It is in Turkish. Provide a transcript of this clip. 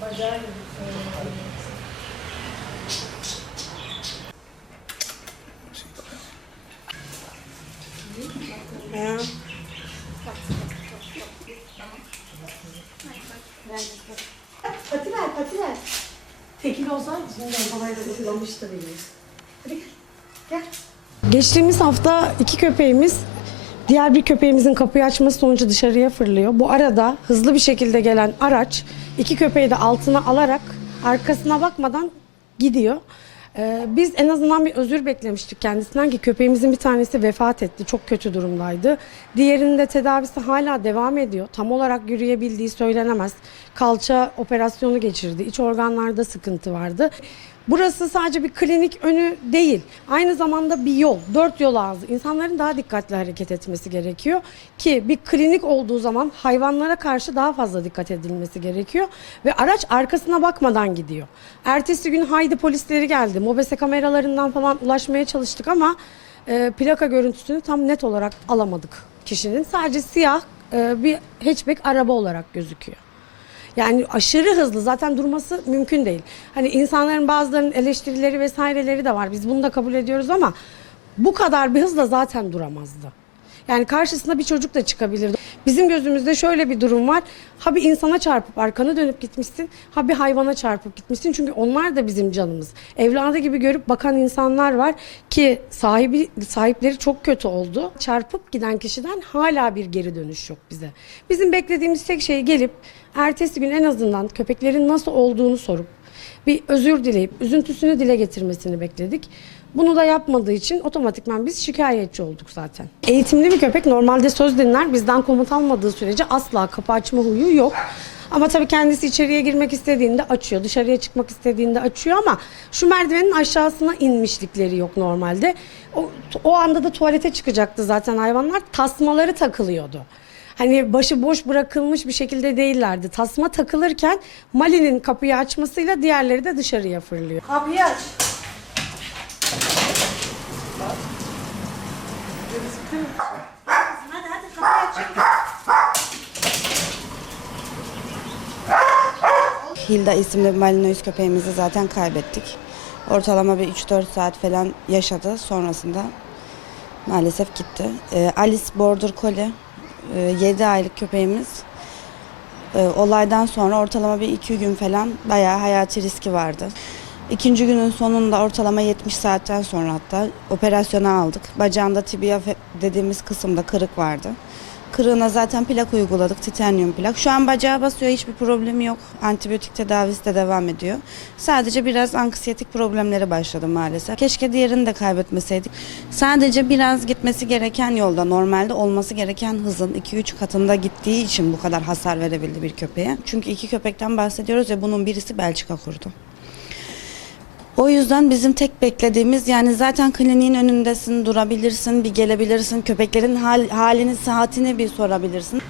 Bacağı Pati ver, pati ver. Tekil olsan bundan kolay da tutulamış da beni. Hadi gel. Geçtiğimiz hafta iki köpeğimiz diğer bir köpeğimizin kapıyı açması sonucu dışarıya fırlıyor. Bu arada hızlı bir şekilde gelen araç iki köpeği de altına alarak arkasına bakmadan gidiyor. Ee, biz en azından bir özür beklemiştik kendisinden ki köpeğimizin bir tanesi vefat etti. Çok kötü durumdaydı. Diğerinin de tedavisi hala devam ediyor. Tam olarak yürüyebildiği söylenemez. Kalça operasyonu geçirdi. İç organlarda sıkıntı vardı. Burası sadece bir klinik önü değil. Aynı zamanda bir yol. Dört yol ağzı. İnsanların daha dikkatli hareket etmesi gerekiyor. Ki bir klinik olduğu zaman hayvanlara karşı daha fazla dikkat edilmesi gerekiyor. Ve araç arkasına bakmadan gidiyor. Ertesi gün haydi polisleri geldi. Mobese kameralarından falan ulaşmaya çalıştık ama e, plaka görüntüsünü tam net olarak alamadık kişinin. Sadece siyah e, bir hatchback araba olarak gözüküyor. Yani aşırı hızlı zaten durması mümkün değil. Hani insanların bazılarının eleştirileri vesaireleri de var. Biz bunu da kabul ediyoruz ama bu kadar bir hızla zaten duramazdı. Yani karşısına bir çocuk da çıkabilirdi. Bizim gözümüzde şöyle bir durum var. Ha bir insana çarpıp arkanı dönüp gitmişsin, ha bir hayvana çarpıp gitmişsin. Çünkü onlar da bizim canımız. Evladı gibi görüp bakan insanlar var ki sahibi sahipleri çok kötü oldu. Çarpıp giden kişiden hala bir geri dönüş yok bize. Bizim beklediğimiz tek şey gelip ertesi gün en azından köpeklerin nasıl olduğunu sorup bir özür dileyip üzüntüsünü dile getirmesini bekledik. Bunu da yapmadığı için otomatikman biz şikayetçi olduk zaten. Eğitimli bir köpek normalde söz dinler. Bizden komut almadığı sürece asla kapı açma huyu yok. Ama tabii kendisi içeriye girmek istediğinde açıyor. Dışarıya çıkmak istediğinde açıyor ama şu merdivenin aşağısına inmişlikleri yok normalde. O, o anda da tuvalete çıkacaktı zaten hayvanlar. Tasmaları takılıyordu. Hani başı boş bırakılmış bir şekilde değillerdi. Tasma takılırken Mali'nin kapıyı açmasıyla diğerleri de dışarıya fırlıyor. Kapıyı aç. Hadi hadi kapıyı aç. Hilda isimli Malinois köpeğimizi zaten kaybettik. Ortalama bir 3-4 saat falan yaşadı. Sonrasında maalesef gitti. Ee, Alice Border Collie, 7 aylık köpeğimiz. Ee, olaydan sonra ortalama bir 2 gün falan bayağı hayati riski vardı. İkinci günün sonunda ortalama 70 saatten sonra hatta operasyona aldık. Bacağında tibia dediğimiz kısımda kırık vardı. Kırığına zaten plak uyguladık, titanyum plak. Şu an bacağı basıyor, hiçbir problemi yok. Antibiyotik tedavisi de devam ediyor. Sadece biraz anksiyetik problemleri başladı maalesef. Keşke diğerini de kaybetmeseydik. Sadece biraz gitmesi gereken yolda, normalde olması gereken hızın 2-3 katında gittiği için bu kadar hasar verebildi bir köpeğe. Çünkü iki köpekten bahsediyoruz ya bunun birisi Belçika kurdu. O yüzden bizim tek beklediğimiz yani zaten kliniğin önündesin, durabilirsin, bir gelebilirsin, köpeklerin hal, halini, saatini bir sorabilirsin.